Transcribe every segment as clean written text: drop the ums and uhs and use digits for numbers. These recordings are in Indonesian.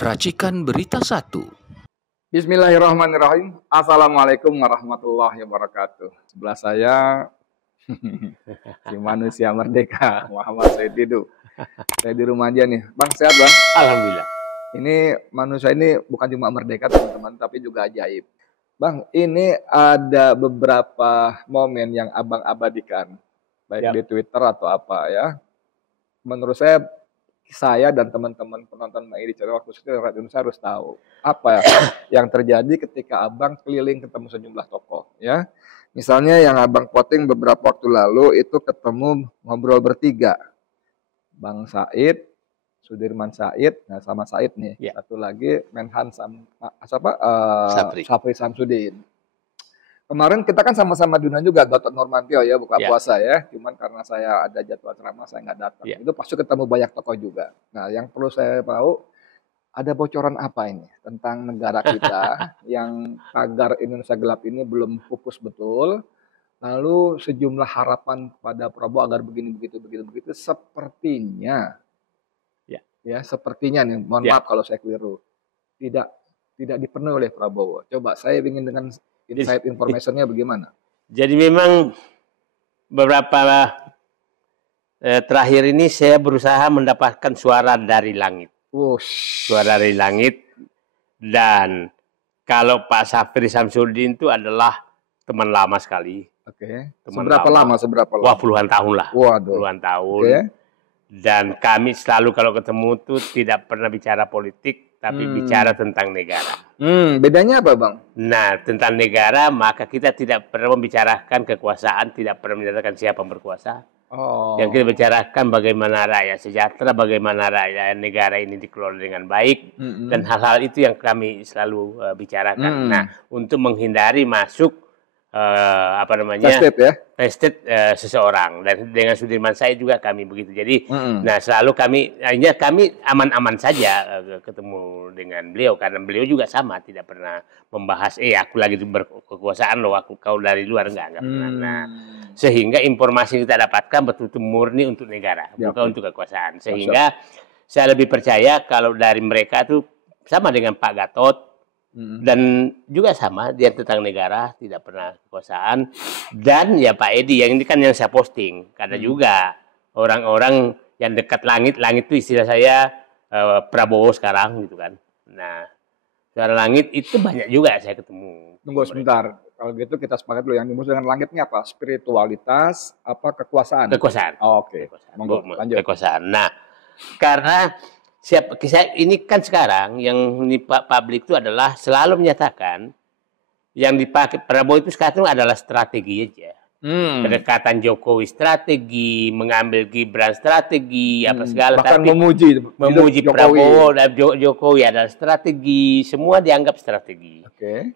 Racikan Berita 1. Bismillahirrahmanirrahim. Assalamualaikum warahmatullahi wabarakatuh. Sebelah saya si manusia merdeka Muhammad Said Didu. Saya di rumah aja nih. Bang, sehat Bang? Alhamdulillah. Ini manusia ini bukan cuma merdeka teman-teman, tapi juga ajaib. Bang, ini ada beberapa momen yang Abang abadikan, baik di Twitter atau apa ya. Menurut saya dan teman-teman penonton MAI di channel Waktu Satu Rakyat Indonesia harus tahu apa yang terjadi ketika Abang keliling ketemu sejumlah tokoh ya. Misalnya yang Abang posting beberapa waktu lalu itu ketemu ngobrol bertiga. Bang Said, Sudirman Said, nah sama Said nih. Ya. Satu lagi Menhan Syafri Samsudin. Kemarin kita kan sama-sama diundang juga Gatot Nurmantio ya buka puasa ya. Cuman karena saya ada jadwal ceramah saya nggak datang. Itu pasti ketemu banyak tokoh juga. Nah yang perlu saya tahu ada bocoran apa ini tentang negara kita yang tagar Indonesia Gelap ini belum pupus betul. Lalu sejumlah harapan pada Prabowo agar begini begitu sepertinya sepertinya nih mohon maaf kalau saya keliru tidak dipenuhi oleh Prabowo. Coba saya ingin dengan insight informationnya bagaimana? Jadi memang beberapa terakhir ini saya berusaha mendapatkan suara dari langit. Suara dari langit. Dan kalau Pak Syafri Samsudin itu adalah teman lama sekali. Oke. Seberapa lama? Wah, puluhan tahun lah. Waduh. Puluhan tahun. Dan kami selalu kalau ketemu tuh tidak pernah bicara politik, tapi bicara tentang negara. Bedanya apa Bang? Nah, tentang negara, maka kita tidak pernah membicarakan kekuasaan, tidak pernah membicarakan siapa yang berkuasa. Yang kita bicarakan bagaimana rakyat sejahtera, bagaimana rakyat negara ini dikelola dengan baik, dan hal-hal itu yang kami selalu bicarakan. Nah, untuk menghindari masuk tested seseorang, dan dengan Sudirman Said juga kami begitu. Jadi nah selalu kami aman-aman saja ketemu dengan beliau, karena beliau juga sama tidak pernah membahas aku lagi berkekuasaan loh, kau dari luar enggak pernah. Nah, sehingga informasi yang kita dapatkan betul-betul murni untuk negara, bukan untuk kekuasaan. Sehingga saya lebih percaya kalau dari mereka itu sama dengan Pak Gatot. Dan juga sama dia tentang negara, tidak pernah kekuasaan. Dan ya Pak Edi yang ini kan yang saya posting, karena juga orang-orang yang dekat langit itu istilah saya Prabowo sekarang gitu kan. Nah, suara langit itu banyak juga saya ketemu. Tunggu sebentar, kalau gitu kita sepakat dulu yang dimaksud dengan langit ini apa? Spiritualitas, apa kekuasaan? Kekuasaan. Oke. Monggo, lanjut. Kekuasaan. Nah, karena ini kan sekarang yang ini publik itu adalah selalu menyatakan yang dipakai Prabowo itu sekarang adalah strategi aja. Kedekatan Jokowi strategi, mengambil Gibran strategi, apa segala. Bahkan tapi memuji Prabowo dan Jokowi adalah strategi, semua dianggap strategi.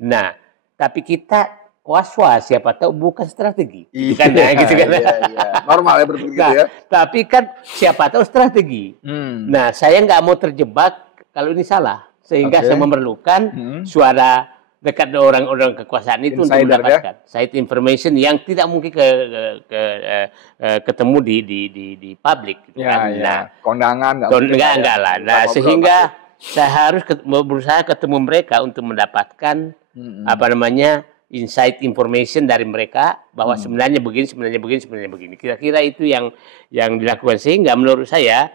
Nah, tapi kita was-was, siapa tahu bukan strategi. Gitu kan. Normal ya berpikir gitu ya. Tapi kan siapa tahu strategi. Nah, saya nggak mau terjebak kalau ini salah. Sehingga saya memerlukan suara dekat orang-orang kekuasaan itu untuk mendapatkan side information yang tidak mungkin ketemu di publik. Gitu kan. Nah, kondangan enggak lah. Nah, sehingga saya harus berusaha ketemu mereka untuk mendapatkan insight information dari mereka bahwa sebenarnya begini. Kira-kira itu yang dilakukan, sehingga menurut saya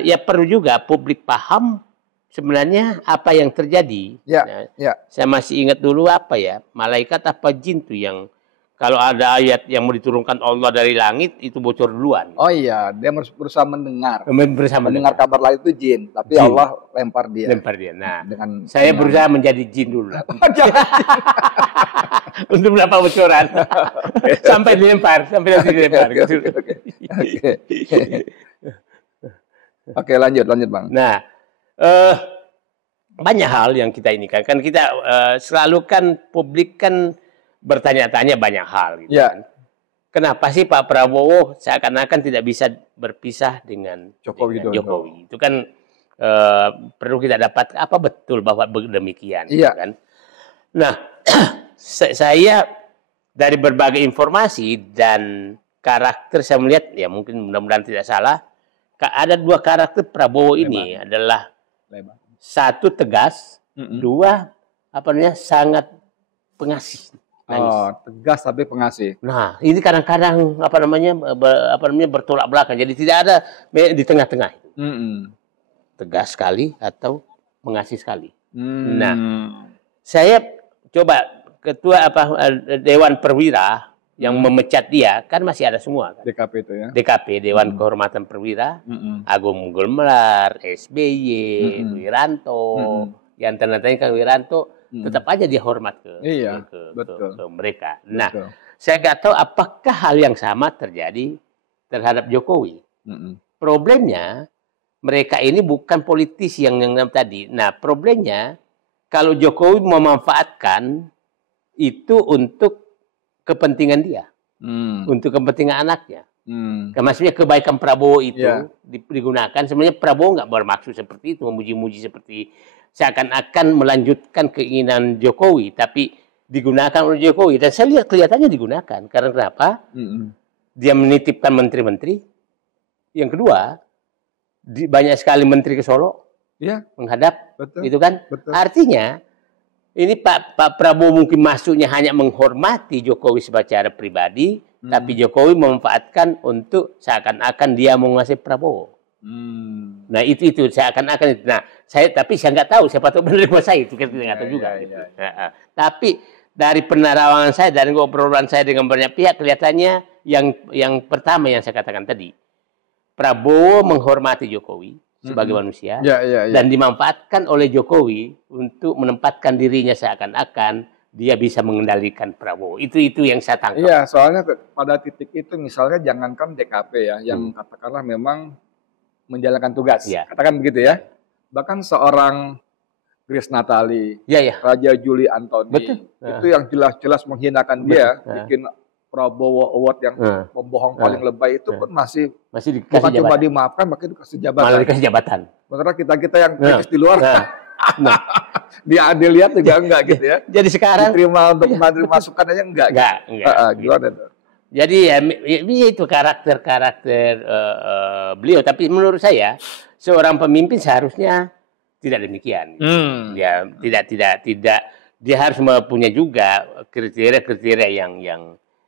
ya perlu juga publik paham sebenarnya apa yang terjadi. Saya masih ingat dulu malaikat apa jin tuh yang kalau ada ayat yang mau diturunkan Allah dari langit itu bocor duluan. Oh iya, dia berusaha mendengar kabar lain itu jin, tapi jin. Allah lempar dia. Nah, saya berusaha menjadi jin dulu. Untuk mendapat bocoran. Sampai dilempar. Oke, lanjut Bang. Nah, banyak hal yang kita ini kan kita selalu kan publik kan bertanya-tanya banyak hal gitu kan. Kenapa sih Pak Prabowo seakan-akan tidak bisa berpisah dengan Jokowi? Itu kan perlu kita dapat apa betul bahwa demikian kan. Nah, saya dari berbagai informasi dan karakter saya melihat ya mungkin mudah-mudahan tidak salah, ada dua karakter Prabowo ini adalah satu tegas, dua sangat pengasih. Oh, tegas tapi pengasih. Nah, ini kadang-kadang bertolak belakang. Jadi tidak ada di tengah-tengah. Tegas sekali atau pengasih sekali. Nah, saya coba ketua Dewan Perwira yang memecat dia kan masih ada semua. Kan? DKP itu ya. DKP Dewan Kehormatan Perwira, Agung Gumelar, SBY, Wiranto, yang tanda-tanya kan Wiranto. Tetap aja dia hormat ke mereka. Nah, saya nggak tahu apakah hal yang sama terjadi terhadap Jokowi. Problemnya, mereka ini bukan politisi yang tadi. Nah, problemnya, kalau Jokowi memanfaatkan itu untuk kepentingan dia. Untuk kepentingan anaknya. Maksudnya kebaikan Prabowo itu digunakan. Sebenarnya Prabowo nggak bermaksud seperti itu, memuji-muji seperti seakan-akan melanjutkan keinginan Jokowi, tapi digunakan oleh Jokowi. Dan saya lihat kelihatannya digunakan. Karena kenapa? Dia menitipkan menteri-menteri. Yang kedua, banyak sekali menteri ke Solo menghadap, gitu kan? Artinya, ini Pak Prabowo mungkin masuknya hanya menghormati Jokowi secara pribadi, tapi Jokowi memanfaatkan untuk seakan-akan dia menguasai Prabowo. Nah itu seakan-akan. Nah tapi saya nggak tahu siapa tahu benar saya itu kita nggak tahu juga. Tapi dari penerawangan saya, dari obrolan saya dengan banyak pihak, kelihatannya yang pertama yang saya katakan tadi, Prabowo menghormati Jokowi sebagai manusia dan dimanfaatkan oleh Jokowi untuk menempatkan dirinya seakan-akan dia bisa mengendalikan Prabowo. Itu yang saya tangkap. Iya, soalnya pada titik itu misalnya jangankan DKP ya, yang katakanlah memang menjalankan tugas, katakan begitu ya. Bahkan seorang Grace Natali, Raja Juli Antoni, itu yang jelas-jelas menghinakan dia, bikin Prabowo Award yang pembohong paling lebay itu pun masih bukan cuma dimaafkan, makin dikasih jabatan. Malah dikasih jabatan. Makanya kita yang kritis di luar, dilihat juga enggak gitu ya. Jadi sekarang diterima untuk menerima masukan aja enggak. Gimana itu? Jadi itu karakter beliau. Tapi menurut saya seorang pemimpin seharusnya tidak demikian. Dia tidak. Dia harus mempunyai juga kriteria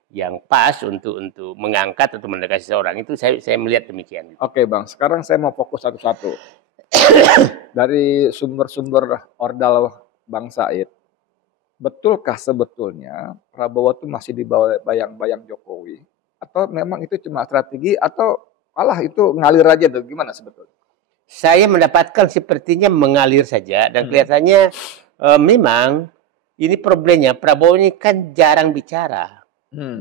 yang pas untuk mengangkat atau mendekati seseorang. Itu saya melihat demikian. Oke Bang, sekarang saya mau fokus satu-satu. Dari sumber-sumber ordal Bang Said. Betulkah sebetulnya Prabowo itu masih di bawah bayang-bayang Jokowi? Atau memang itu cuma strategi atau malah itu ngalir aja tuh? Gimana sebetulnya? Saya mendapatkan sepertinya mengalir saja dan kelihatannya memang ini problemnya. Prabowo ini kan jarang bicara.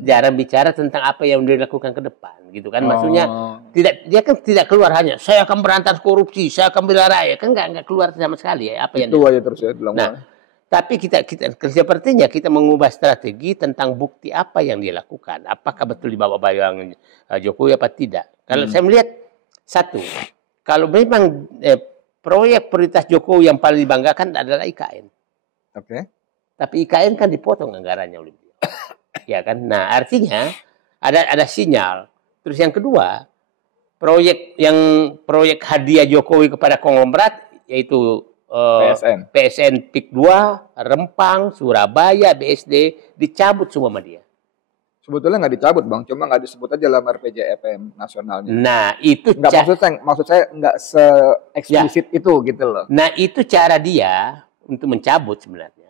Jarang bicara tentang apa yang dilakukan ke depan gitu kan. Maksudnya dia kan tidak keluar hanya saya akan berantas korupsi, saya akan bela rakyat, kan enggak keluar sama sekali ya apa yang itu aja terus ya. Tapi kita sepertinya kita mengubah strategi tentang bukti apa yang dia lakukan. Apakah betul di bawah bayang Jokowi apa tidak? Kalau saya melihat satu, kalau memang proyek prioritas Jokowi yang paling dibanggakan adalah IKN. Tapi IKN kan dipotong anggarannya oleh beliau. Ya kan? Nah, artinya ada sinyal. Terus yang kedua, proyek hadiah Jokowi kepada konglomerat yaitu PSN PIK 2, Rempang, Surabaya, BSD dicabut semua sama dia. Sebetulnya nggak dicabut Bang, cuma nggak disebut aja dalam RPJMN nasionalnya. Nah itu maksud saya nggak se-eksplisit itu gitu loh. Nah itu cara dia untuk mencabut sebenarnya.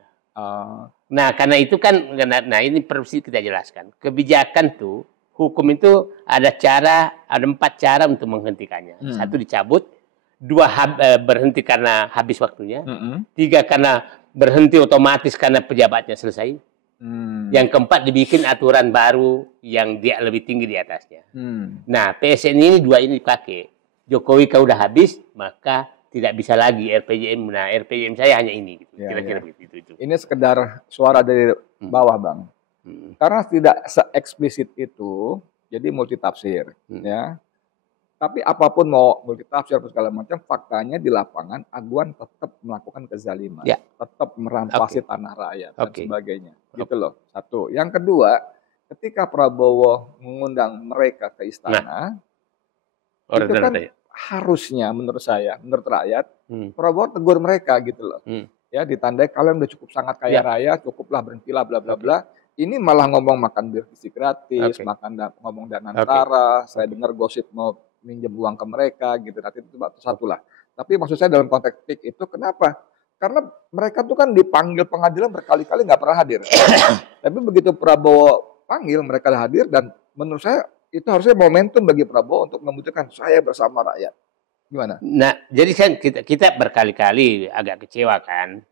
Nah karena itu kan, ini perlu kita jelaskan. Kebijakan tuh, hukum itu ada 4 cara untuk menghentikannya. 1 dicabut, 2 berhenti karena habis waktunya, 3 karena berhenti otomatis karena pejabatnya selesai, yang keempat dibikin aturan baru yang dia lebih tinggi di atasnya. Nah PSN ini 2 ini dipakai. Jokowi kalau udah habis maka tidak bisa lagi RPJM. Nah RPJM saya hanya ini, gitu. Kira-kira begitu. Ini sekedar suara dari bawah Bang, karena tidak se-eksplisit itu, jadi multitafsir ya. Tapi apapun mau multitafsir atau segala macam, faktanya di lapangan Aguan tetap melakukan kezaliman, tetap merampasi tanah rakyat dan sebagainya. Gitu loh. 1. Yang kedua, ketika Prabowo mengundang mereka ke istana, itu kan harusnya menurut saya, menurut rakyat, Prabowo tegur mereka gitu loh. Ya, ditandai kalian udah cukup sangat kaya raya, cukuplah berhentilah bla bla bla. Ini malah ngomong makan birtisi gratis, ngomong Danantara, saya dengar gosip mau minjem uang ke mereka gitu. Nanti itu satu lah. Tapi maksud saya dalam konteks PIK itu kenapa? Karena mereka tuh kan dipanggil pengadilan berkali-kali nggak pernah hadir. Tapi begitu Prabowo panggil mereka hadir dan menurut saya itu harusnya momentum bagi Prabowo untuk membuktikan saya bersama rakyat. Gimana? Nah, jadi kan kita berkali-kali agak kecewa kan.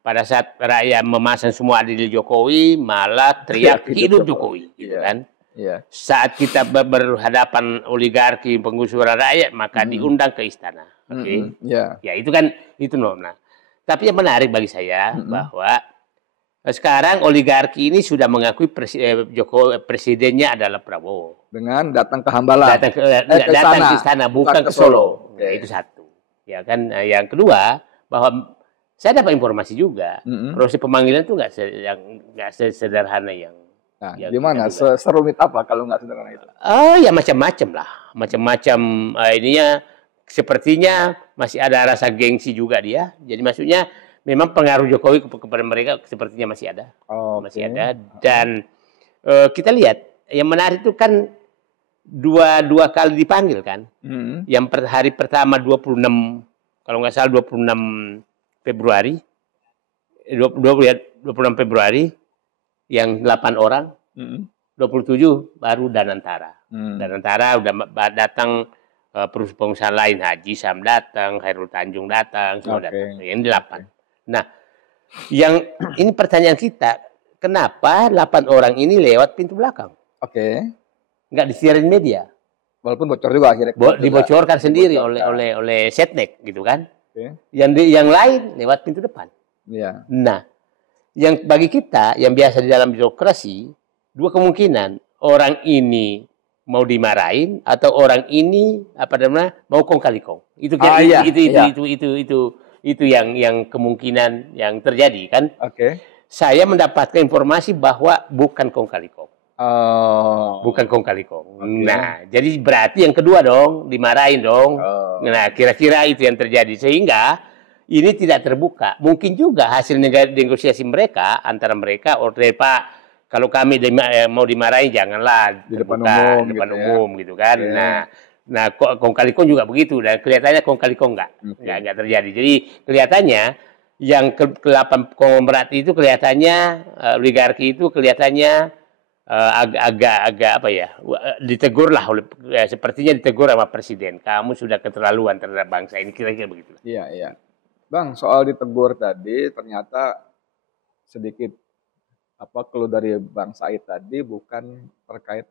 Pada saat rakyat memasang semua ada di Jokowi, malah teriak hidup Jokowi, gitu kan. Saat kita berhadapan oligarki penggusuran rakyat, maka diundang ke istana. Ya itu kan itu normal. Tapi yang menarik bagi saya bahwa sekarang oligarki ini sudah mengakui Jokowi presidennya adalah Prabowo. Dengan datang ke Hambalang. Datang ke istana, bukan ke Solo. Ya, itu satu. Ya kan. Yang kedua, bahwa saya dapat informasi juga, proses pemanggilan itu nggak sesederhana yang. Nah, gimana? Serumit apa kalau nggak sederhana itu? Ya macam-macam lah, macam-macam ininya. Sepertinya masih ada rasa gengsi juga dia. Jadi maksudnya memang pengaruh Jokowi kepada mereka sepertinya masih ada. Masih ada. Dan kita lihat yang menarik itu kan dua kali dipanggil kan. Yang hari pertama 26 kalau nggak salah 26 Februari. 26 Februari yang 8 orang. 27 baru Danantara. Danantara udah datang pengusaha lain, Haji Sam datang, Khairul Tanjung datang, semua datang. Yang 8. Nah, yang ini pertanyaan kita, kenapa 8 orang ini lewat pintu belakang? Nggak disiarin media. Walaupun bocor juga akhirnya. Dibocorkan sendiri oleh Setnek gitu kan. Yang lain lewat pintu depan. Nah, yang bagi kita yang biasa di dalam birokrasi, dua kemungkinan, orang ini mau dimarahin atau orang ini mau kong kali kong. Itu yang kemungkinan yang terjadi kan. Saya mendapatkan informasi bahwa bukan kong kali kong. Bukan kong kali kong. Nah, jadi berarti yang kedua dong, dimarahin dong. Nah, kira-kira itu yang terjadi sehingga ini tidak terbuka. Mungkin juga hasil negosiasi mereka antara mereka, Pak, kalau kami mau dimarahin janganlah di depan umum gitu kan. Nah kong kali kong juga begitu dan kelihatannya kong kali kong nggak terjadi. Jadi kelihatannya yang ke-8 konglomerat itu kelihatannya oligarki itu kelihatannya agak apa ya, ditegur lah sepertinya ditegur sama presiden. Kamu sudah keterlaluan terhadap bangsa ini, kira-kira begitu. Iya. Bang, soal ditegur tadi ternyata sedikit kalau dari Bang Said tadi bukan terkait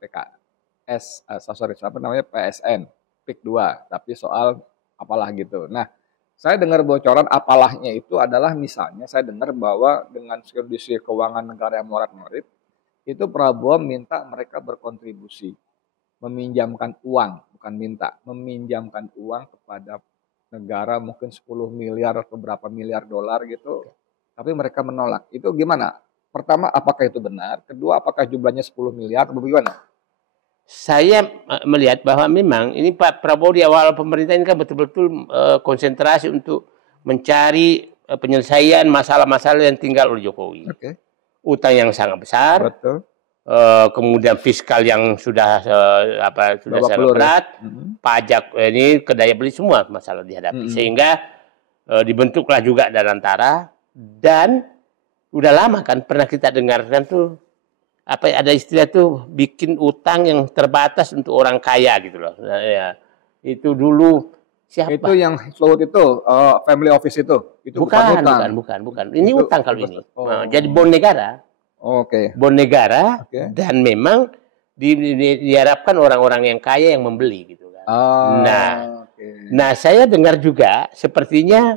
PSN, PIK 2, tapi soal apalah gitu. Nah, saya dengar bocoran apalahnya itu adalah misalnya saya dengar bahwa dengan kondisi keuangan negara yang morat-morit, itu Prabowo minta mereka berkontribusi, meminjamkan uang, bukan minta, meminjamkan uang kepada negara mungkin 10 miliar atau berapa miliar dolar gitu, tapi mereka menolak. Itu gimana? Pertama, apakah itu benar? Kedua, apakah jumlahnya 10 miliar atau bagaimana? Saya melihat bahwa memang ini Pak Prabowo di awal pemerintah ini kan betul-betul konsentrasi untuk mencari penyelesaian masalah-masalah yang tinggal oleh Jokowi. Utang yang sangat besar, kemudian fiskal yang sudah sangat berat, pajak ini kedaya beli semua masalah dihadapi. Sehingga dibentuklah juga Danantara dan udah lama kan pernah kita dengarkan tuh ada istilah tuh bikin utang yang terbatas untuk orang kaya gitu loh. Nah, ya. Itu dulu siapa? Itu yang float itu family office itu bukan utang. Ini utang kalau ini. Jadi bon negara. Bon negara dan memang diharapkan orang-orang yang kaya yang membeli gitu kan. Nah, saya dengar juga sepertinya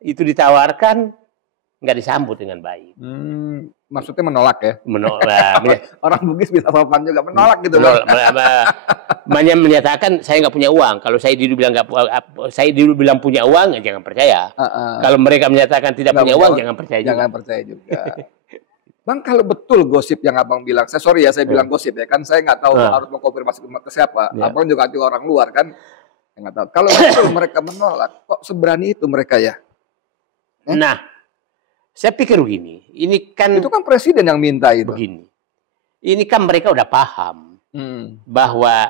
itu ditawarkan nggak disambut dengan baik. Maksudnya menolak ya? Menolak. Orang Bugis bisa sopan juga menolak gitu. Menyatakan saya nggak punya uang. Kalau saya dulu bilang punya uang, jangan percaya. Kalau mereka menyatakan tidak punya uang, jangan percaya juga. Jangan percaya juga. Bang, kalau betul gosip yang abang bilang, sorry ya saya bilang gosip ya, kan saya nggak tahu harus mengkonfirmasi ke siapa. Abang juga nanti orang luar kan, nggak tahu. Kalau betul mereka menolak, kok seberani itu mereka ya? Nah, saya pikir begini, ini kan itu kan presiden yang minta itu. Begini, ini kan mereka udah paham bahwa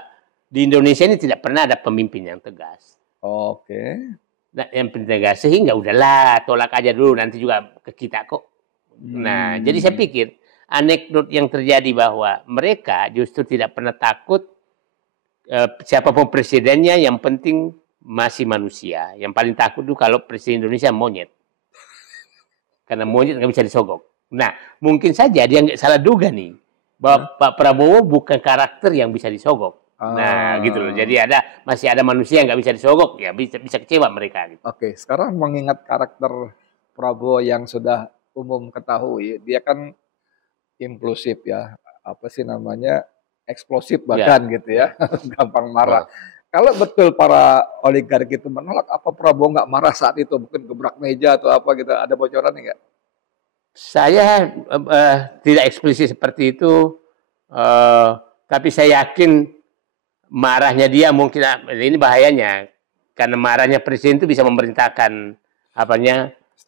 di Indonesia ini tidak pernah ada pemimpin yang tegas. Oke. Nah, yang tegas sehingga udahlah tolak aja dulu, nanti juga ke kita kok. Nah, jadi saya pikir anekdot yang terjadi bahwa mereka justru tidak pernah takut siapapun presidennya, yang penting masih manusia. Yang paling takut itu kalau presiden Indonesia monyet. Karena monyet nggak bisa disogok. Nah, mungkin saja dia nggak salah duga nih bahwa Pak Prabowo bukan karakter yang bisa disogok. Nah, gitu loh. Jadi masih ada manusia yang nggak bisa disogok, ya bisa kecewa mereka. Gitu. Oke, sekarang mengingat karakter Prabowo yang sudah umum ketahui, dia kan impulsif ya, apa sih namanya, eksplosif bahkan gitu ya, gampang marah. Kalau betul para oligarki itu menolak, apa Prabowo nggak marah saat itu, mungkin gebrak meja atau apa gitu, ada bocoran nggak? Saya tidak eksplisit seperti itu, tapi saya yakin marahnya dia mungkin, ini bahayanya, karena marahnya presiden itu bisa memerintahkan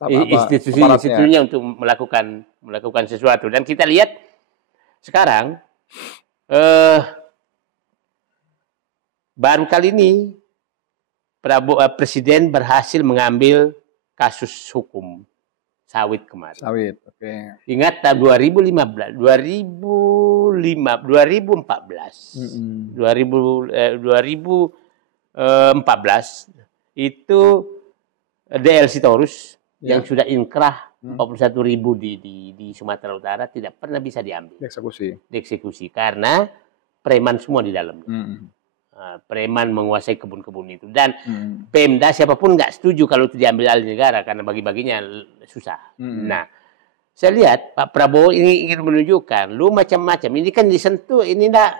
institusi-institusinya untuk melakukan sesuatu. Dan kita lihat sekarang baru kali ini presiden berhasil mengambil kasus hukum sawit kemarin. Sawit, oke. Ingat tahun 2014 itu DL Sitorus yang sudah inkrah 41.000 di Sumatera Utara tidak pernah bisa diambil. Dieksekusi karena preman semua di dalam. Preman menguasai kebun-kebun itu. Dan Pemda siapapun nggak setuju kalau itu diambil alih negara karena bagi-baginya susah. Nah, saya lihat Pak Prabowo ini ingin menunjukkan, lu macam-macam. Ini kan disentuh, ini enggak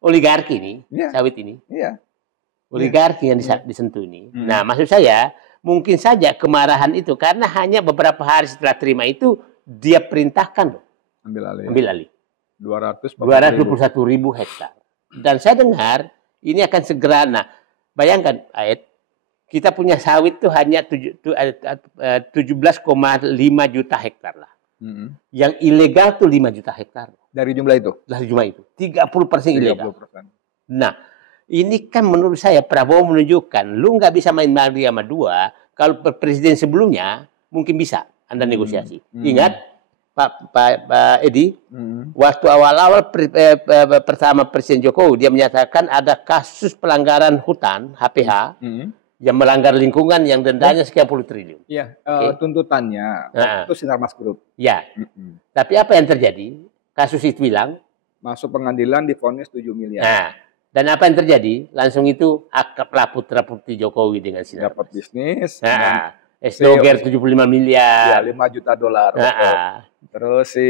oligarki nih, sawit ini. Oligarki yang disentuh ini. Nah, maksud saya, mungkin saja kemarahan itu karena hanya beberapa hari setelah terima itu dia perintahkan loh ambil alih 221.000 hektar. Dan saya dengar ini akan segera. Nah, bayangkan Aed, kita punya sawit itu hanya 17,5 juta hektar lah. Yang ilegal tuh 5 juta hektar. Dari jumlah itu? Dari jumlah itu. 30% ilegal. Nah, ini kan menurut saya Prabowo menunjukkan lu nggak bisa main lagi sama dua. Kalau presiden sebelumnya mungkin bisa Anda negosiasi. Ingat Pak Edi, waktu awal-awal pertama Presiden Jokowi dia menyatakan ada kasus pelanggaran hutan HPH yang melanggar lingkungan yang dendanya sekian puluh triliun. Iya, tuntutannya itu Sinarmas Group. Ya. Tapi apa yang terjadi? Kasus itu hilang, masuk pengadilan divonis 7 miliar. Nah, dan apa yang terjadi? Langsung itu akrablah putra-putri Jokowi dengan Sinarmas. Dapat bisnis. Esdoger 75 miliar. Ya, $5 juta. Terus si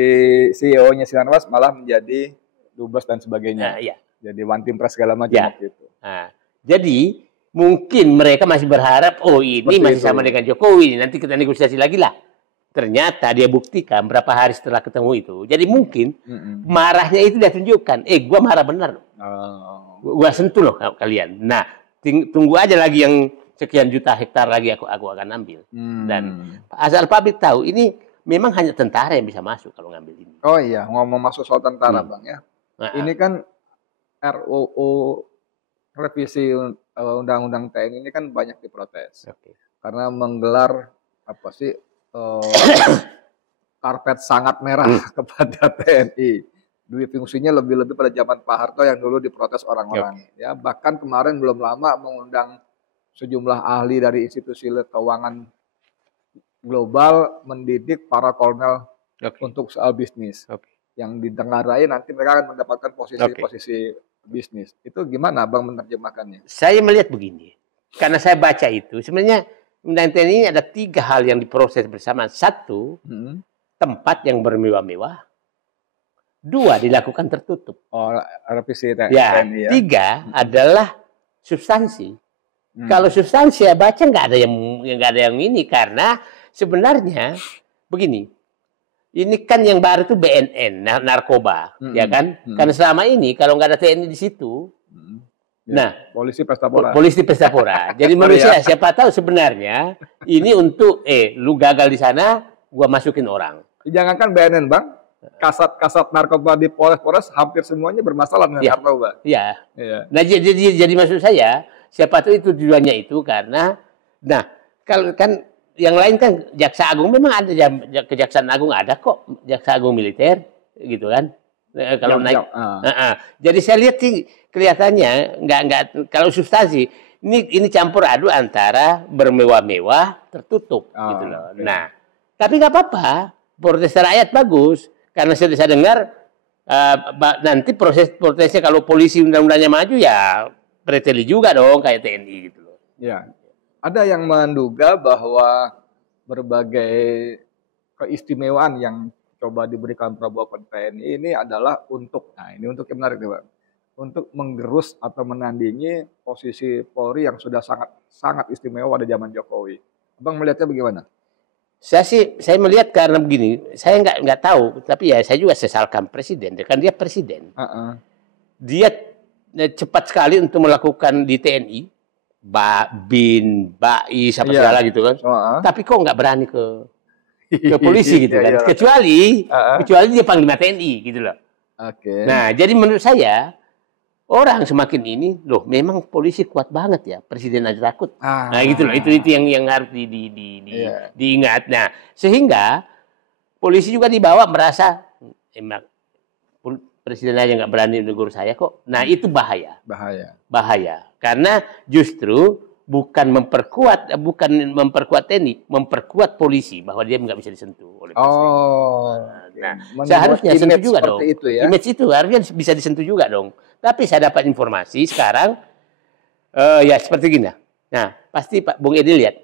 CEO-nya Sinarmas malah menjadi dubes dan sebagainya. Jadi one team press segala macam waktu itu. Jadi mungkin mereka masih berharap, oh ini seperti masih itu. Sama dengan Jokowi, nanti kita negosiasi lagi lah. Ternyata dia buktikan berapa hari setelah ketemu itu. Jadi mungkin marahnya itu dia tunjukkan, gua marah benar. Gua sentuh loh kalian. Nah, tunggu aja lagi yang sekian juta hektar lagi aku akan ambil. Dan asal publik tahu, ini memang hanya tentara yang bisa masuk kalau ngambil ini. Oh iya, ngomong masuk soal tentara Bang ya. Ini kan RUU revisi Undang-Undang TNI ini kan banyak diprotes. Karena menggelar apa sih karpet sangat merah kepada TNI. Dua fungsinya lebih-lebih pada zaman Pak Harto yang dulu diprotes orang-orang. Ya, bahkan kemarin belum lama mengundang sejumlah ahli dari institusi keuangan global mendidik para kolonel untuk soal bisnis. Yang ditenggarai nanti mereka akan mendapatkan posisi-posisi bisnis. Itu gimana Bang menerjemahkannya? Saya melihat begini. Karena saya baca itu, sebenarnya Undang-Undang TNI ini ada 3 hal yang diproses bersama. 1, tempat yang bermewah-mewah. 2, dilakukan tertutup. Oh, revisi TNI ya. 3 adalah substansi. Kalau substansi saya baca nggak ada yang ini karena sebenarnya begini. ini kan yang baru itu BNN, narkoba, ya kan? Karena selama ini kalau nggak ada TNI di situ, nah, polisi pesta pora. Polisi pesta pora. Jadi menurut saya, siapa tahu sebenarnya ini untuk, lu gagal di sana, gua masukin orang. Jangankan BNN, Bang, kasat narkoba di Polres hampir semuanya bermasalah dengan narkoba. Iya. Nah, jadi maksud saya, siapa tahu itu tujuannya itu karena, nah, kalau kan yang lain kan Jaksa Agung memang ada, Kejaksaan Agung ada kok, Jaksa Agung militer gitu kan. Kalau naik, jadi saya lihat sih kelihatannya nggak kalau substansi ini campur aduk antara bermewah-mewah tertutup gitu loh. Okay. Nah, tapi nggak apa-apa, protes rakyat bagus karena saya dengar nanti protesnya kalau polisi undang-undangnya maju ya preteli juga dong kayak TNI gitu loh. Ya. Ada yang menduga bahwa berbagai keistimewaan yang coba diberikan Prabowo ke TNI ini adalah untuk, ini untuk yang menarik nih, Pak, untuk menggerus atau menandingi posisi Polri yang sudah sangat istimewa pada zaman Jokowi. Abang melihatnya bagaimana? Saya melihat karena begini, saya nggak tahu, tapi ya saya juga sesalkan presiden, kan dia presiden. Dia cepat sekali untuk melakukan di TNI. Bin, Bais, apa segala gitu kan. Tapi kok nggak berani ke polisi gitu kan. Kecuali dia Panglima TNI gitu loh. Nah, jadi menurut saya orang semakin ini loh memang polisi kuat banget ya. Presiden aja takut. Nah, gitu loh. Itu yang harus diingat. Nah, sehingga polisi juga dibawa merasa emang presiden aja nggak berani menegur saya kok. Nah, itu bahaya. Karena justru bukan memperkuat TNI, memperkuat polisi bahwa dia nggak bisa disentuh oleh polisi. Nah, seharusnya sentuh juga dong. Itu ya? Image itu harusnya bisa disentuh juga dong. Tapi saya dapat informasi sekarang ya seperti gini. Nah, pasti Pak Bung Edi lihat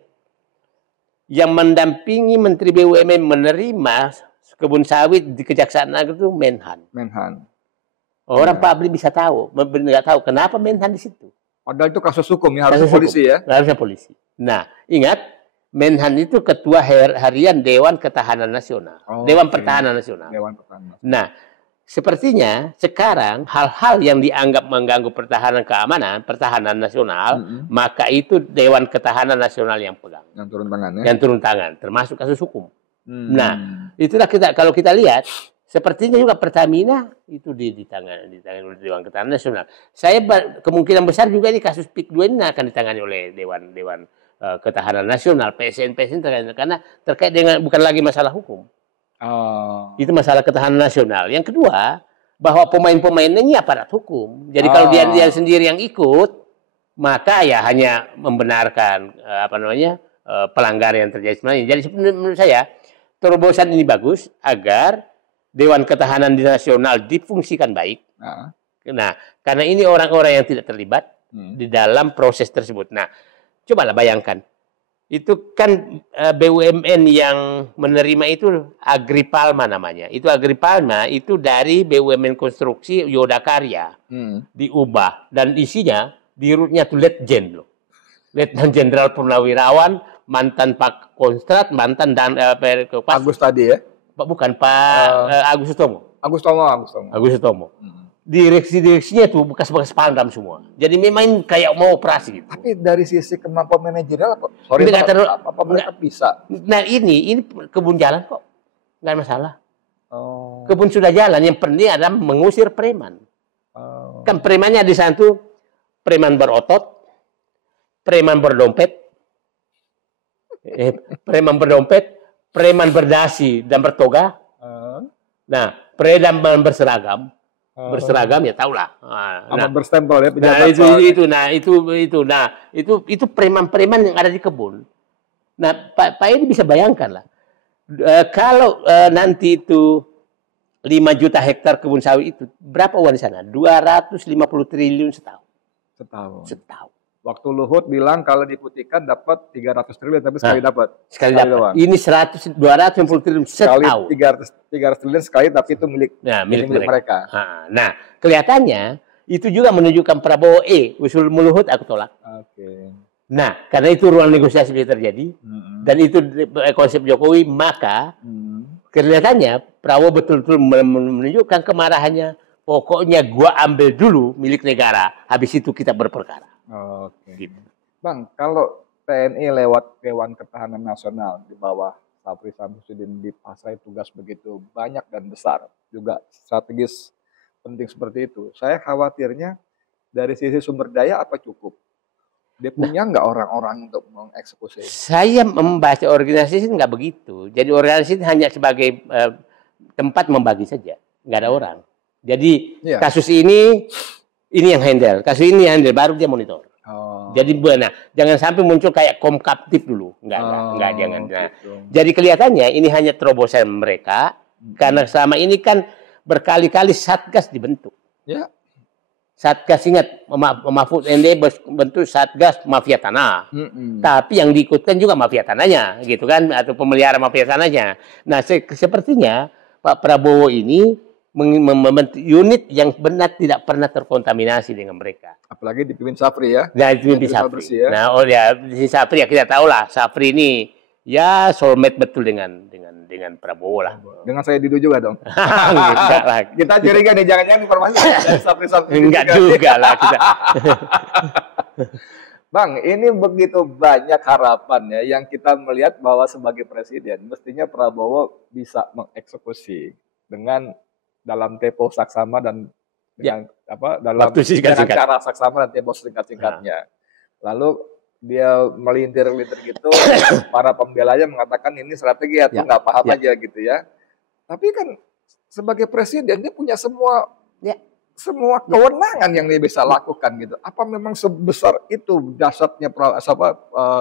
yang mendampingi Menteri BUMN menerima kebun sawit di Kejaksaan Agung itu Menhan. Orang publik bisa tahu, nggak tahu kenapa Menhan di situ. Padahal itu kasus hukum ya, harusnya polisi ya. Harusnya polisi. Nah, ingat Menhan itu ketua harian Dewan Ketahanan Nasional. Dewan Pertahanan Nasional. Nah, sepertinya sekarang hal-hal yang dianggap mengganggu pertahanan nasional, maka itu Dewan Ketahanan Nasional yang pegang. Yang turun tangan ya. Yang turun tangan, termasuk kasus hukum. Nah, itulah kalau kita lihat sepertinya juga Pertamina itu di tangan oleh Dewan Ketahanan Nasional. Saya kemungkinan besar juga ini kasus PIK 2 ini akan ditangani oleh Dewan Ketahanan Nasional, PSN karena terkait dengan bukan lagi masalah hukum. Itu masalah ketahanan nasional. Yang kedua, bahwa pemain-pemainnya ini aparat hukum. Jadi kalau dia sendiri yang ikut, maka ya hanya membenarkan pelanggaran yang terjadi sebenarnya. Jadi menurut saya terobosan ini bagus agar Dewan Ketahanan Nasional difungsikan baik. Nah, karena ini orang-orang yang tidak terlibat di dalam proses tersebut. Nah, cobalah bayangkan. Itu kan BUMN yang menerima itu Agripalma namanya. Itu Agripalma itu dari BUMN konstruksi Yoda Karya. Diubah. Dan isinya, di rootnya itu Letjen loh. Letnan Jenderal Purnawirawan, mantan Pak Konstrat, mantan Agus tadi ya? Bukan Pak Agus Sutomo. Agus Sutomo. Direksi-direksinya tuh bekas-bekas Pangdam semua. Jadi memang kayak mau operasi gitu. Tapi dari sisi kemampuan manajerial apa mereka bisa? Nah ini kebun jalan kok. Nggak masalah. Kebun sudah jalan. Yang penting adalah mengusir preman. Kan premannya di sana tuh preman berotot, preman berdompet, preman berdasi dan bertoga. Nah, preman berseragam ya tahulah. Berstempel ya. Itu preman-preman yang ada di kebun. Nah, Pak Edi bisa bayangkan lah. Kalau nanti itu 5 juta hektar kebun sawit itu, berapa uang di sana? 250 triliun setahun. Waktu Luhut bilang kalau diputihkan dapat 300 triliun, tapi sekali dapat. Sekali dapat. Ini 250 triliun setahun. 300 triliun sekali, tapi itu milik mereka. Nah, kelihatannya itu juga menunjukkan Prabowo usul Luhut aku tolak. Nah, karena itu ruang negosiasi bisa terjadi, dan itu konsep Jokowi, maka kelihatannya Prabowo betul-betul menunjukkan kemarahannya. Pokoknya gua ambil dulu milik negara, habis itu kita berperkara. Oke. Gitu. Bang, kalau TNI lewat Dewan Ketahanan Nasional di bawah Sapri Samsudin dipasrai tugas begitu banyak dan besar, juga strategis penting seperti itu. Saya khawatirnya dari sisi sumber daya apa cukup? Dia punya nggak orang-orang untuk mengeksekusi? Saya membaca organisasi nggak begitu. Jadi organisasi hanya sebagai tempat membagi saja, nggak ada orang. Jadi kasus ini yang handle, kasus ini yang handle, baru dia monitor. Jadi benar, jangan sampai muncul kayak komkaptif dulu, enggak jangan. Nah, gitu. Jadi kelihatannya ini hanya terobosan mereka karena selama ini kan berkali-kali satgas dibentuk. Ya. Satgas, ingat Mahfud MD bentuk satgas mafia tanah. Tapi yang diikutkan juga mafia tanahnya, gitu kan, atau pemelihara mafia tanahnya. Nah, sepertinya Pak Prabowo ini membentuk unit yang benar tidak pernah terkontaminasi dengan mereka. Apalagi dipimpin Sapri ya. Nah, dipimpin Sapri. Ya? Nah, si Sapri ya kita tahu lah, Sapri ini ya soulmate betul dengan Prabowo lah. Dengan saya Dido juga dong. Enggak lah. Kita curiga nih, jangan-jangan informasi dari Sapri. Enggak juga lah kita. Bang, ini begitu banyak harapan ya yang kita melihat bahwa sebagai presiden mestinya Prabowo bisa mengeksekusi dengan dalam tempo saksama dan dengan dalam cara saksama dan tempo singkat-singkatnya. Lalu dia melintir-lintir gitu, para pembelanya mengatakan ini strategi atau nggak paham aja gitu ya. Tapi kan sebagai presiden dia punya semua kewenangan yang dia bisa lakukan gitu. Apa memang sebesar itu dahsyatnya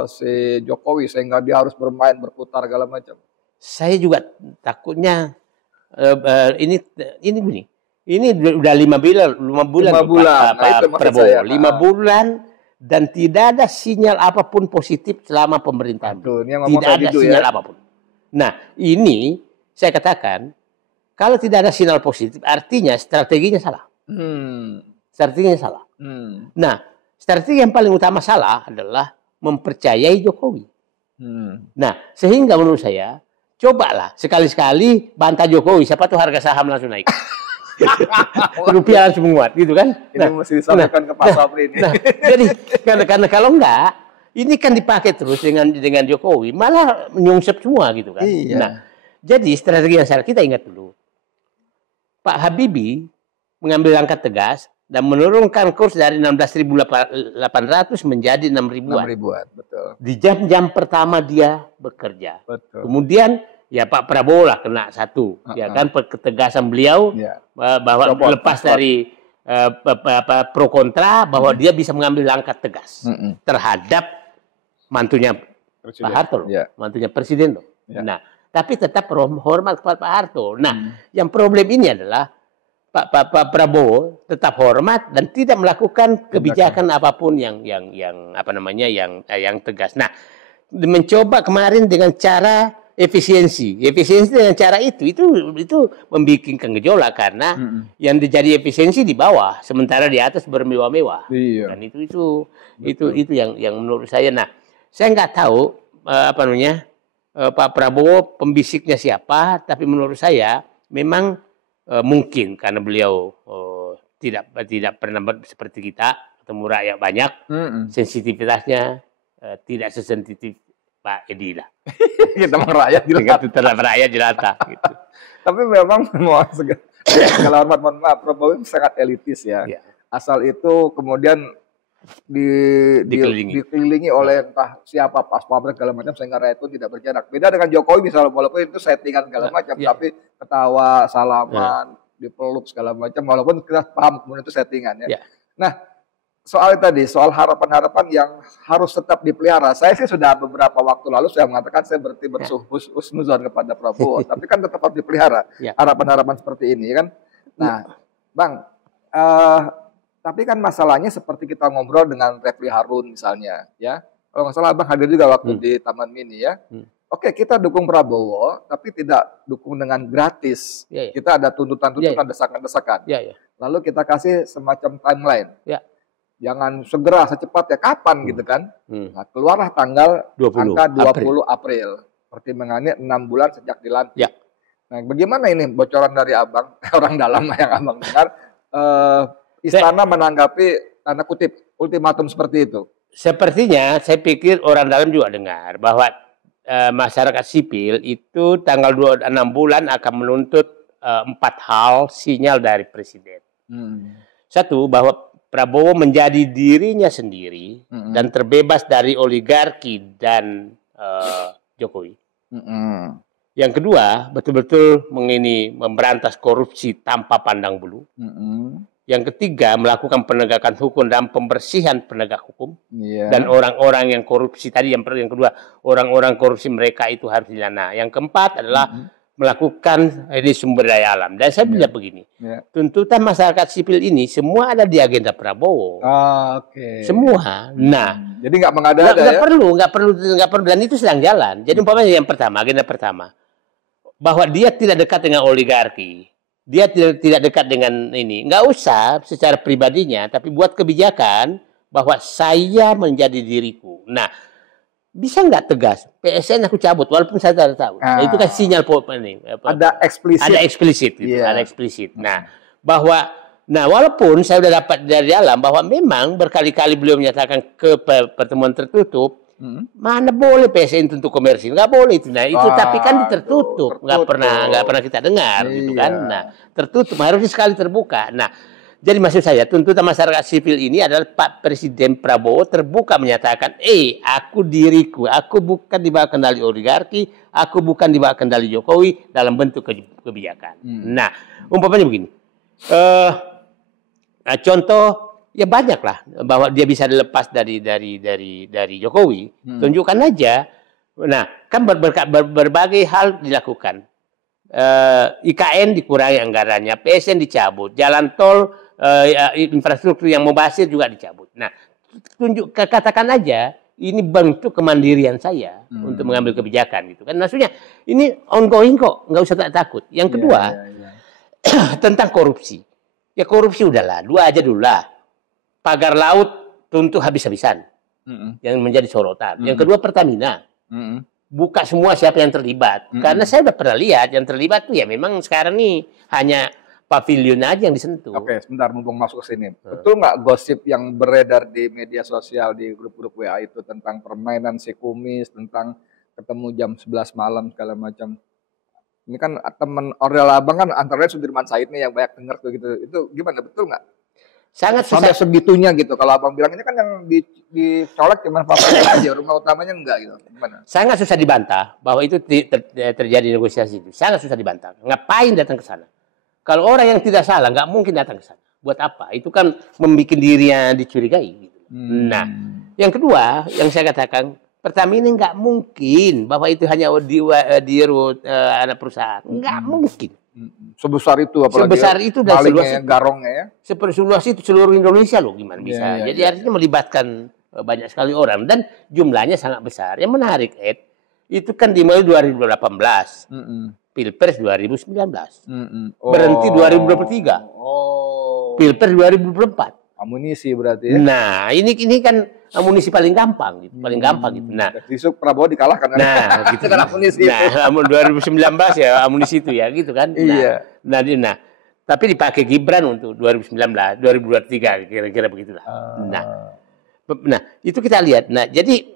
si Jokowi sehingga dia harus bermain berputar segala macam? Saya juga takutnya ini begini. Ini udah 5 bulan Pak Prabowo. 5 bulan dan tidak ada sinyal apapun positif selama pemerintahan. Tidak ada sinyal apapun. Nah, ini saya katakan kalau tidak ada sinyal positif artinya strateginya salah. Strateginya salah. Nah, strategi yang paling utama salah adalah mempercayai Jokowi. Nah, sehingga menurut saya cobalah sekali-sekali bantah Jokowi, siapa tuh harga saham langsung naik. Rupiah langsung menguat, gitu kan? Ini mesti disampaikan ke Pak Sapri ini. Jadi karena kalau enggak, ini kan dipakai terus dengan Jokowi, malah nyungsep semua gitu kan. Iya. Nah, jadi strategi yang salah kita ingat dulu. Pak Habibie mengambil langkah tegas dan menurunkan kurs dari 16.800 menjadi 6.000-an. 6.000-an, betul. Di jam-jam pertama dia bekerja. Betul. Kemudian ya Pak Prabowo lah kena satu, ya kan, ketegasan beliau bahwa lepas dari pro kontra bahwa dia bisa mengambil langkah tegas terhadap mantunya Pak Harto, mantunya presiden loh. Nah, tapi tetap hormat kepada Pak Harto. Nah, yang problem ini adalah Pak Prabowo tetap hormat dan tidak melakukan kebijakan apapun yang tegas. Nah, mencoba kemarin dengan cara efisiensi dengan cara itu membuat gejolak karena yang dijadi efisiensi di bawah, sementara di atas bermewah-mewah. Iya. Dan itu yang menurut saya. Nah, saya nggak tahu Pak Prabowo pembisiknya siapa, tapi menurut saya memang mungkin karena beliau tidak pernah seperti kita ketemu rakyat banyak, sensitivitasnya tidak sesensitif Pak Edi lah. Kita rakyat jelata. Gitu. Tapi memang kalau hormat mohon maaf, Prabowo sangat elitis ya. Asal itu kemudian dikelilingi oleh entah siapa pas pabrik segala macam sehingga rakyat itu tidak berjarak. Beda dengan Jokowi misalnya, walaupun itu settingan segala macam, tapi ketawa, salaman, dipeluk segala macam, walaupun kita paham kemudian itu settingan ya. Nah, soal harapan-harapan yang harus tetap dipelihara. Saya sih sudah beberapa waktu lalu saya mengatakan saya berarti bersuhuzon kepada Prabowo, tapi kan tetap harus dipelihara harapan-harapan seperti ini kan. Nah, Bang, tapi kan masalahnya seperti kita ngobrol dengan Refli Harun misalnya, ya. Kalau nggak salah Abang hadir juga waktu di Taman Mini ya. Oke, kita dukung Prabowo, tapi tidak dukung dengan gratis. Kita ada tuntutan-tuntutan, desakan-desakan. Lalu kita kasih semacam timeline. Jangan segera, secepatnya kapan gitu kan. Nah, keluarlah tanggal 20 April. Pertimbangannya 6 bulan sejak dilantik. Nah, bagaimana ini bocoran dari Abang, orang dalam yang Abang dengar, istana menanggapi tanda kutip ultimatum seperti itu? Sepertinya saya pikir orang dalam juga dengar bahwa masyarakat sipil itu tanggal 26 bulan akan menuntut 4 hal sinyal dari presiden. Satu, bahwa Prabowo menjadi dirinya sendiri dan terbebas dari oligarki dan Jokowi. Yang kedua, betul-betul memberantas korupsi tanpa pandang bulu. Yang ketiga, melakukan penegakan hukum dan pembersihan penegak hukum. Dan orang-orang yang korupsi tadi, yang kedua, orang-orang korupsi mereka itu harus didana. Yang keempat adalah melakukan ini sumber daya alam. Dan saya bilang begini, tuntutan masyarakat sipil ini semua ada di agenda Prabowo. Semua. Nah, jadi nggak mengada-ada ya? Nggak perlu. Dan itu sedang jalan. Jadi umpamanya yang pertama, agenda pertama, bahwa dia tidak dekat dengan oligarki. Dia tidak dekat dengan ini. Nggak usah secara pribadinya, tapi buat kebijakan bahwa saya menjadi diriku. Nah, bisa nggak tegas? PSN aku cabut, walaupun saya tidak tahu. Nah, itu kan sinyal ini. Ada eksplisit. Ada eksplisit. Gitu. Ada eksplisit. Nah, walaupun saya sudah dapat dari dalam bahwa memang berkali-kali beliau menyatakan ke pertemuan tertutup, mana boleh PSN untuk komersil, nggak boleh itu. Nah itu tapi kan tertutup, nggak pernah kita dengar gitu kan. Nah tertutup, harusnya sekali terbuka. Nah jadi maksud saya tuntutan masyarakat sipil ini adalah Pak Presiden Prabowo terbuka menyatakan, aku diriku, aku bukan di bawah kendali oligarki, aku bukan di bawah kendali Jokowi dalam bentuk kebijakan. Nah umpamanya begini, contoh. Ya banyak lah bahwa dia bisa dilepas dari Jokowi. Tunjukkan aja. Nah, kan berbagai hal dilakukan. IKN dikurangi anggarannya, PSN dicabut, jalan tol, infrastruktur yang mubazir juga dicabut. Nah, katakan aja ini bentuk kemandirian saya untuk mengambil kebijakan gitu kan. Maksudnya ini ongoing kok, nggak usah takut. Yang kedua tentang korupsi. Ya korupsi udahlah, 2 aja dulu lah. Pagar laut tuntut habis-habisan yang menjadi sorotan. Yang kedua Pertamina, buka semua siapa yang terlibat. Karena saya udah pernah lihat yang terlibat tuh ya memang sekarang nih hanya pavilion aja yang disentuh. Oke, sebentar mumpung masuk ke sini. Betul nggak gosip yang beredar di media sosial di grup-grup WA itu tentang permainan si kumis, tentang ketemu jam 11 malam segala macam. Ini kan teman Ordel Abang kan antara Sudirman Said nih yang banyak dengar tuh gitu. Itu gimana, betul nggak? Sangat sampai segitunya gitu. Kalau Abang bilang ini kan yang dicolek cuma papanya aja, rumah utamanya enggak gitu. Gimana? Sangat susah dibantah bahwa itu terjadi negosiasi itu. Sangat susah dibantah. Ngapain datang ke sana? Kalau orang yang tidak salah nggak mungkin datang ke sana. Buat apa? Itu kan membuat dirinya dicurigai. Gitu. Nah, yang kedua yang saya katakan Pertamina nggak mungkin bahwa itu hanya di anak perusahaan. Nggak mungkin. Sebesar itu apalagi sebesar itu dan seluas itu garongnya ya. Seluas itu seluruh Indonesia loh, gimana bisa. Jadi artinya melibatkan banyak sekali orang dan jumlahnya sangat besar. Yang menarik itu kan dimulai 2018. Pilpres 2019. Berhenti 2023. Pilpres 2024. Amunisi berarti ya. Nah, ini kan amunisi paling gampang gitu, Nah, besok Prabowo dikalahkan kan. Nah, gitu. Amunisi nah, 2019 ya amunisi itu ya gitu kan. Iya. Nah, tapi dipakai Gibran untuk 2019, 2023 kira-kira begitulah. Nah, itu kita lihat. Nah, jadi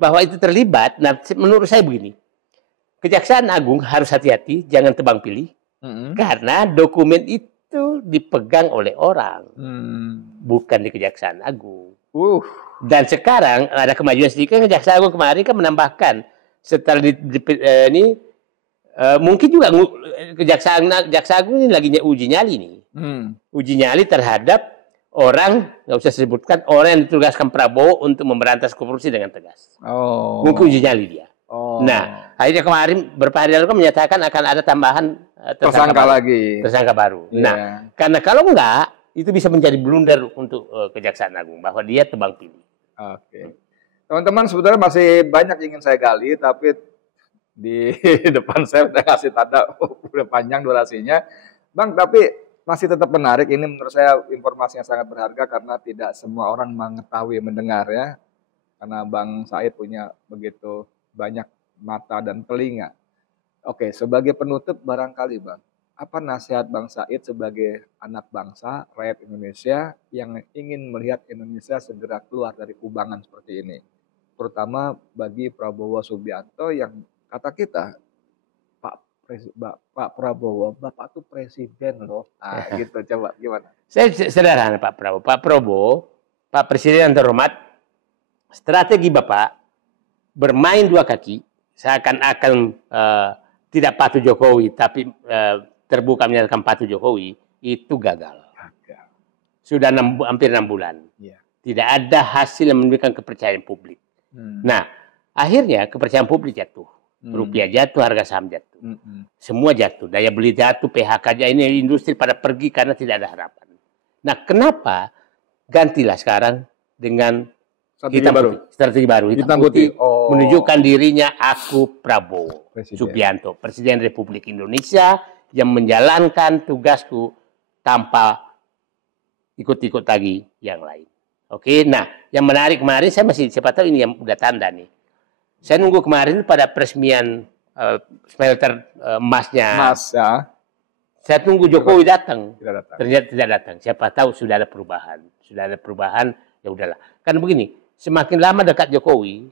bahwa itu terlibat, nah menurut saya begini. Kejaksaan Agung harus hati-hati, jangan tebang pilih. Karena dokumen itu dipegang oleh orang, bukan di Kejaksaan Agung. Dan sekarang ada kemajuan sedikit. Kejaksaan Agung kemarin kan menambahkan setelah ini mungkin juga Kejaksaan Agung ini lagi uji nyali nih, uji nyali terhadap orang, nggak usah sebutkan, orang yang ditugaskan Prabowo untuk memberantas korupsi dengan tegas. Mungkin uji nyali dia. Nah, akhirnya kemarin beberapa hari lalu kan menyatakan akan ada tambahan tersangka baru. Nah, karena kalau enggak, itu bisa menjadi blunder untuk Kejaksaan Agung bahwa dia tebang pilih. Oke. Teman-teman, sebetulnya masih banyak yang ingin saya gali, tapi di depan saya udah kasih tanda udah panjang durasinya. Bang, tapi masih tetap menarik. Ini menurut saya informasi yang sangat berharga karena tidak semua orang mengetahui, mendengar ya. Karena Bang Said punya begitu banyak mata dan telinga. Oke, sebagai penutup barangkali Bang, apa nasihat Bang Said sebagai anak bangsa, rakyat Indonesia yang ingin melihat Indonesia segera keluar dari kubangan seperti ini? Terutama bagi Prabowo Subianto yang kata kita, Pak Prabowo, Bapak tuh presiden loh. Nah, gitu coba gimana? Saya sederhana Pak Prabowo. Pak Prabowo, Pak Presiden yang terhormat, strategi Bapak bermain dua kaki, seakan-akan tidak patuh Jokowi, tapi terbuka menyatakan patuh Jokowi, itu gagal. Sudah hampir 6 bulan. Yeah. Tidak ada hasil yang memberikan kepercayaan publik. Nah, akhirnya kepercayaan publik jatuh. Rupiah jatuh, harga saham jatuh. Semua jatuh, daya beli jatuh, PHK aja, ini industri pada pergi karena tidak ada harapan. Nah, kenapa gantilah sekarang dengan strategi baru. Hitam putih menunjukkan dirinya, aku Prabowo Subianto, Presiden Republik Indonesia yang menjalankan tugasku tanpa ikut-ikut lagi yang lain. Oke, nah yang menarik kemarin saya masih, siapa tahu ini yang udah tanda nih. Saya nunggu kemarin pada peresmian smelter emasnya. Emas ya. Saya tunggu Jokowi datang. Ternyata tidak datang. Siapa tahu sudah ada perubahan. Sudah ada perubahan, ya udahlah. Karena begini, semakin lama dekat Jokowi,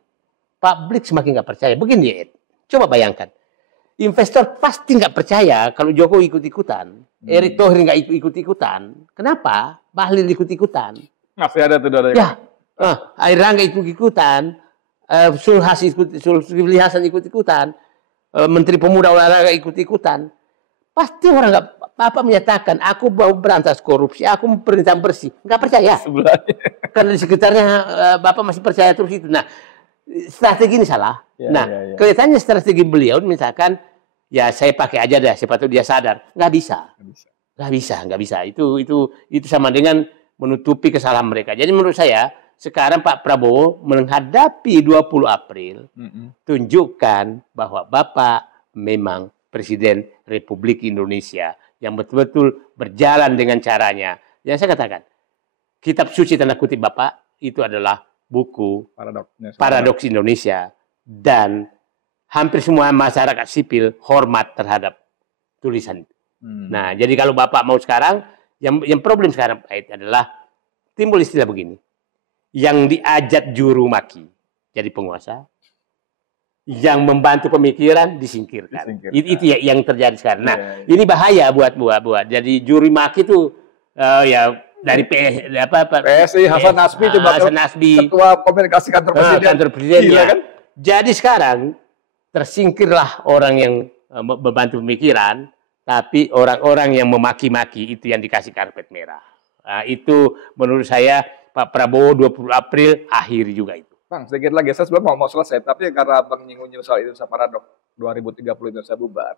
publik semakin nggak percaya. Begini, Ed. Coba bayangkan. Investor pasti nggak percaya kalau Jokowi ikut-ikutan. Erick Thohir nggak ikut-ikutan. Kenapa? Bahlil ikut-ikutan. Masih ada tuh dari. Ya, Air Langga ikut-ikutan. Zulkifli Hasan ikut-ikutan. Menteri Pemuda Olahraga ikut-ikutan. Pasti orang nggak apa menyatakan, aku mau berantas korupsi, aku mau pemerintahan bersih. Nggak percaya. Sebelahnya. Karena di sekitarnya Bapak masih percaya terus itu. Nah, strategi ini salah. Kelihatannya strategi beliau misalkan, ya saya pakai aja deh, siapa tahu dia sadar. Nggak bisa. Itu sama dengan menutupi kesalahan mereka. Jadi menurut saya, sekarang Pak Prabowo menghadapi 20 April, tunjukkan bahwa Bapak memang Presiden Republik Indonesia yang betul-betul berjalan dengan caranya. Yang saya katakan, kitab suci tanda kutip Bapak itu adalah buku Paradoks Indonesia, dan hampir semua masyarakat sipil hormat terhadap tulisan itu. Nah, jadi kalau Bapak mau sekarang, yang problem sekarang adalah timbul istilah begini, yang diajat juru maki jadi penguasa, yang membantu pemikiran disingkirkan. Itu ya yang terjadi sekarang. Nah, ini bahaya buat. Jadi juri maki itu ya dari PSI Hasan Nasbi coba ketua komunikasi kantor presiden. Ya. Kan? Jadi sekarang tersingkirlah orang yang membantu pemikiran, tapi orang-orang yang memaki-maki itu yang dikasih karpet merah. Nah, itu menurut saya Pak Prabowo 20 April akhiri juga itu. Bang, sedikit lagi, saya sebelum mau selesai, tapi karena Bang nyinggung soal itu sama Paradoks 2030 Indonesia bubar,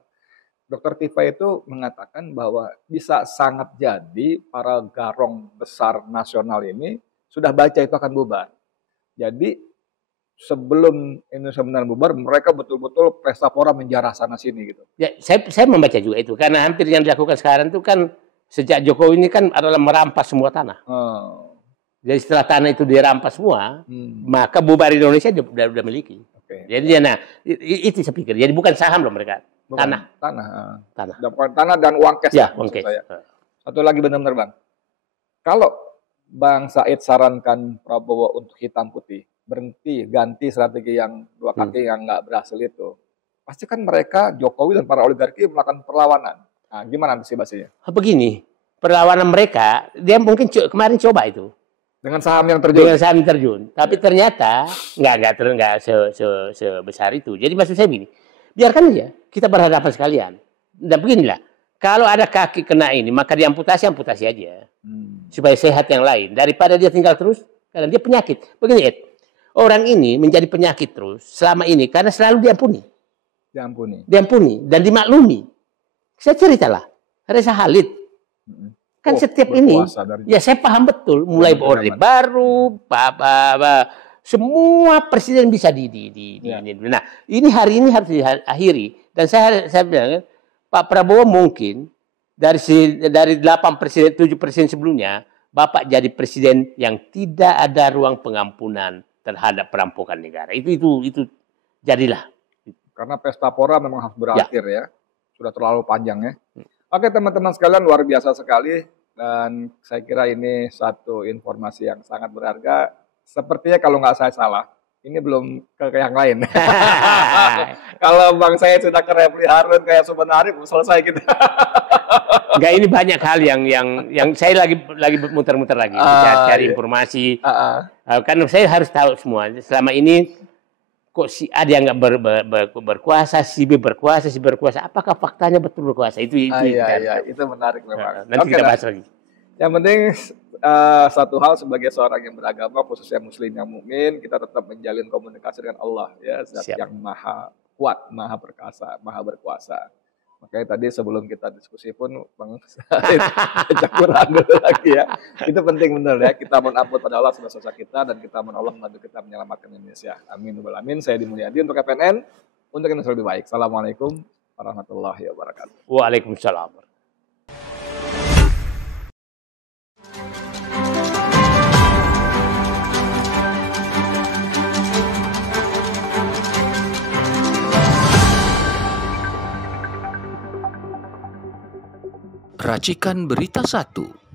Dr. Tifa itu mengatakan bahwa bisa sangat jadi para garong besar nasional ini sudah baca itu akan bubar. Jadi sebelum Indonesia benar bubar, mereka betul-betul pesta pora menjarah sana sini gitu. Ya, saya membaca juga itu, karena hampir yang dilakukan sekarang itu kan sejak Jokowi ini kan adalah merampas semua tanah. Jadi setelah tanah itu dirampas semua, maka bubar Indonesia sudah miliki. Jadi nah itu saya pikir. Jadi bukan saham loh mereka, tanah. Tanah dan uang cash. Ya, uang cash. Satu lagi benar-benar Bang, kalau Bang Said sarankan Prabowo untuk hitam putih, berhenti, ganti strategi yang dua kaki yang nggak berhasil itu, pasti kan mereka Jokowi dan para oligarki melakukan perlawanan. Nah, gimana antisipasinya? Begini, perlawanan mereka, dia mungkin kemarin coba itu. Dengan saham yang terjun. Tapi ternyata nggak sebesar itu. Jadi maksud saya begini, biarkan aja kita berhadapan sekalian. Dan beginilah, kalau ada kaki kena ini, maka diamputasi aja. Supaya sehat yang lain. Daripada dia tinggal terus, karena dia penyakit. Begini Ed, orang ini menjadi penyakit terus selama ini karena selalu diampuni dan dimaklumi. Saya ceritalah, Reza Khalid. Kan setiap ini, ya saya paham betul, mulai Orde Baru, semua presiden bisa Nah, ini hari ini harus diakhiri. Dan saya bilang, Pak Prabowo mungkin dari 8 presiden, 7 presiden sebelumnya, Bapak jadi presiden yang tidak ada ruang pengampunan terhadap perampokan negara. Itu jadilah Karena pesta pora memang harus berakhir ya. Sudah terlalu panjang ya. Oke teman-teman sekalian, luar biasa sekali. Dan saya kira ini satu informasi yang sangat berharga. Sepertinya kalau nggak saya salah, ini belum ke yang lain. Kalau Bang saya sudah ke Refli Harun kayak sebenarnya selesai kita. Enggak, ini banyak hal yang saya lagi muter-muter lagi cari informasi. Kan saya harus tahu semua. Selama ini kok si A dia nggak berkuasa, si B berkuasa, si berkuasa. Apakah faktanya betul berkuasa? Itu itu menarik memang. Nanti kita bahas lagi. Yang penting satu hal sebagai seorang yang beragama, khususnya muslim yang mukmin, kita tetap menjalin komunikasi dengan Allah ya, Zat yang maha kuat, maha perkasa, maha berkuasa. Makanya tadi sebelum kita diskusi pun Bang Said cakuran dulu lagi ya. Itu penting benar ya. Kita mohon ampun pada Allah atas dosa kita dan kita mohon Allah membantu kita menyelamatkan Indonesia. Amin. Amin. Saya Dimulyadi untuk FNN untuk Indonesia lebih baik. Assalamualaikum warahmatullahi wabarakatuh. Waalaikumsalam. Racikan Berita 1.